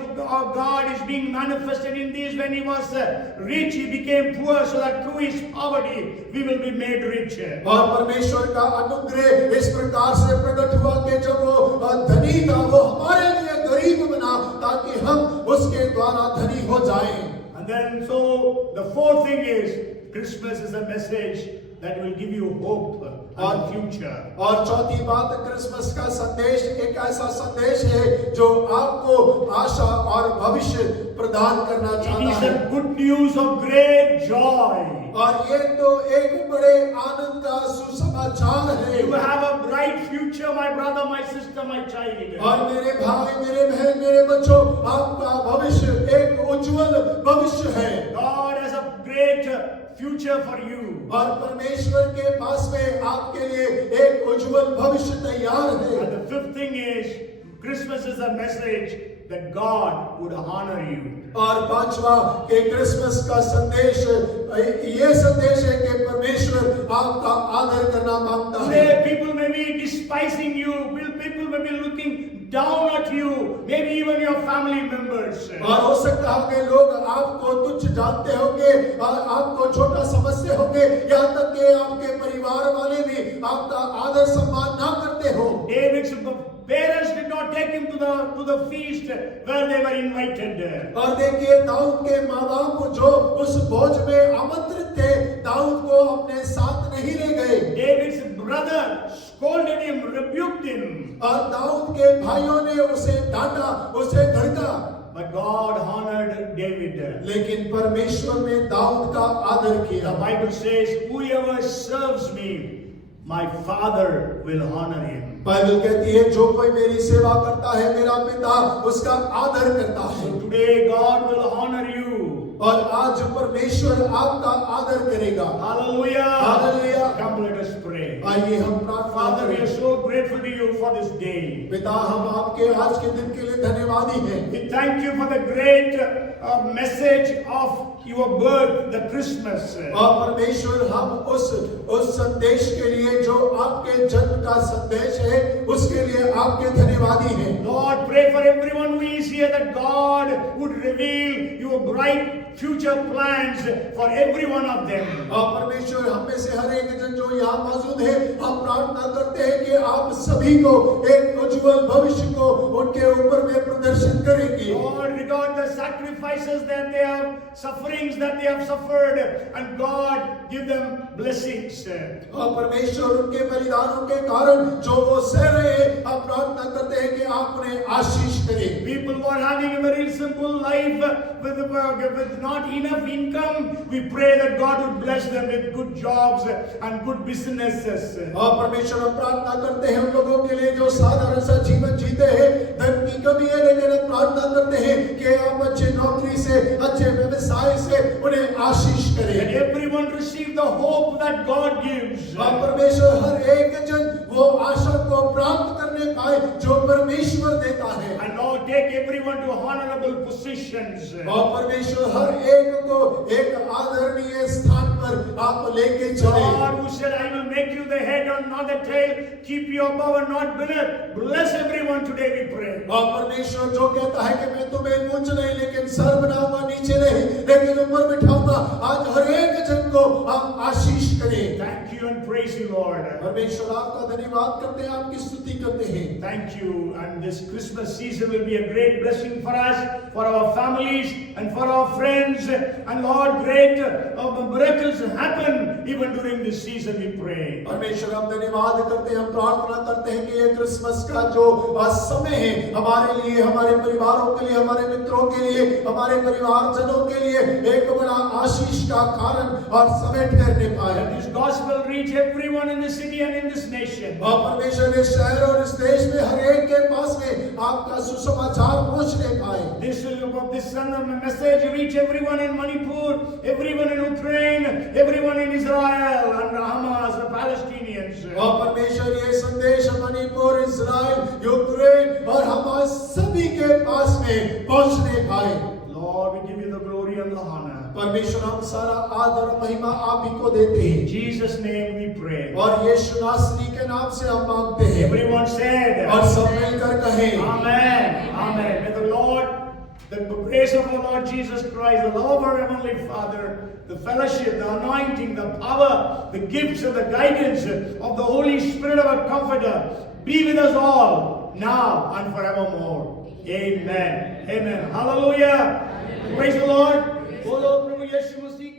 God is being manifested in this. When He was rich, He became poor, so that through His poverty we will be made rich. और परमेश्वर का अनुग्रह इस प्रकार से प्रकट हुआ कि जब वो धनी था वो हमारे लिए गरीब बना ताकि हम उसके द्वारा धनी हो जाएं। And then so the fourth thing is Christmas is a message that will give you hope and future. और चौथी बात, क्रिसमस का संदेश एक ऐसा संदेश है जो आपको आशा और भविष्य प्रदान करना It चाहता is है। a good news of great joy. और ये तो एक बड़े आनंद का सुसमाचार है। You have a bright future, my brother, my sister, my child. और मेरे भाई, मेरे बहन, मेरे बच्चों, आपका भविष्य एक उज्जवल भविष्य है। God has a great future for you. और परमेश्वर के पास में आपके लिए एक उज्जवल भविष्य तैयार है। And the fifth thing is Christmas is a message that God would honor you. और पांचवा कि क्रिसमस का संदेश ये संदेश है कि परमेश्वर आपका आदर करना मांगता है। Today people may be despising you, people may be looking down at you, maybe even your family members. और हो सकता है कि लोग आपको तुच्छ जानते होंगे और आपको छोटा समझते होंगे, यहाँ तक कि आपके परिवार वाले भी आपका आदर सम्मान ना करते हो। David's parents did not take him to the feast where they were invited. और देखिए दाऊद के माँ बाप जो उस भोज में आमंत्रित थे, दाऊद को अपने साथ नहीं ले गए। David's brother scolded him, rebuked him. और दाऊद के भाइयों ने उसे डांटा, उसे धड़का। but God honored David. लेकिन परमेश्वर ने दाऊद का आदर The किया। Bible says, whoever serves me, my Father will honor him. Bible कहती है जो कोई मेरी सेवा करता है मेरा पिता उसका आदर करता So है। today God will honor you. और आज परमेश्वर आपका आदर करेगा। Hallelujah. Hallelujah. Come, let us pray. आइए हम प्रार्थना Father, we are करें। so grateful to you for this day. पिता हम आपके आज के दिन के लिए धन्यवादी हैं। We thank you for the great message of your birth, the Christmas. और परमेश्वर हम उस संदेश के लिए जो आपके जन्म का संदेश है उसके लिए आपके धन्यवादी हैं। Lord, pray for everyone who is here that God would reveal your bright future plans for every one of them. और परमेश्वर हम में से हर एक जन जो यहाँ मौजूद है हम प्रार्थना करते हैं कि आप सभी को एक उज्जवल भविष्य को उनके ऊपर में प्रदर्शित करेंगे। Lord, regard the sacrifices that they have, sufferings that they have suffered, and God give them blessings. और परमेश्वर उनके बलिदानों के कारण जो वो सह रहे हैं हम प्रार्थना करते हैं कि आप उन्हें आशीष करें। People who are having a very simple life with not enough income, we pray that God would bless them with good jobs and good businesses. और परमेश्वर हम प्रार्थना करते हैं उन लोगों के लिए जो साधारण सा जीवन जीते हैं धन की कमी है लेकिन हम प्रार्थना करते हैं कि आप अच्छे नौकरी से अच्छे व्यवसाय से उन्हें आशीष And करें। everyone receive the hope that God gives. और परमेश्वर हर एक जन वो आशा को प्राप्त करने पाए जो परमेश्वर देता है। And Lord, take everyone to honorable positions. और परमेश्वर हर एक को एक आदरणीय स्थान पर आप लेके चले। God who said, I will make you the head and not the tail, keep you above and not beneath. Bless everyone today, we pray. और परमेश्वर जो कहता है कि मैं तुम्हें ऊंच नहीं लेकिन सर बनाऊंगा नीचे नहीं लेकिन ऊपर बिठाऊंगा आज हर एक जन को हम आशीष करें। Thank you and praise you, Lord. परमेश्वर आपका धन्यवाद करते हैं आपकी स्तुति करते हैं। Thank you, and this Christmas season will be a great blessing for us, for our families, and for our friends. And Lord, great miracles happen even during this season, we pray. परमेश्वर हम धन्यवाद करते हैं हम प्रार्थना करते हैं कि ये क्रिसमस का जो समय है हमारे लिए हमारे परिवारों के लिए हमारे मित्रों के लिए हमारे परिवारजनों के लिए एक बड़ा आशीष का कारण और समय ठहरने पाए। That this gospel reach everyone in the city and in this nation. और परमेश्वर इस शहर और इस देश में हर एक के पास में आपका सुसमाचार पहुंचने पाए। This message reach everyone in Manipur, everyone in Ukraine, everyone in Israel, and Hamas, the Palestinians. और परमेश्वर ये संदेश मणिपुर इस्राएल यूक्रेन और हमास सभी के पास में पहुंचने पाए। Lord, we give you the glory and the honor. परमेश्वर हम सारा आदर और महिमा आप ही को देते हैं। In Jesus' name we pray. और यीशु नासरी के नाम से हम मांगते हैं। Everyone said, और सब मिलकर कहें Amen. Amen. May the Lord, the grace of our Lord Jesus Christ, the love of our Heavenly Father, the fellowship, the anointing, the power, the gifts and the guidance of the Holy Spirit of our Comforter be with us all now and forevermore. Amen. Amen. Hallelujah. Praise the Lord. Bolo Prabhu Yeshu Masih.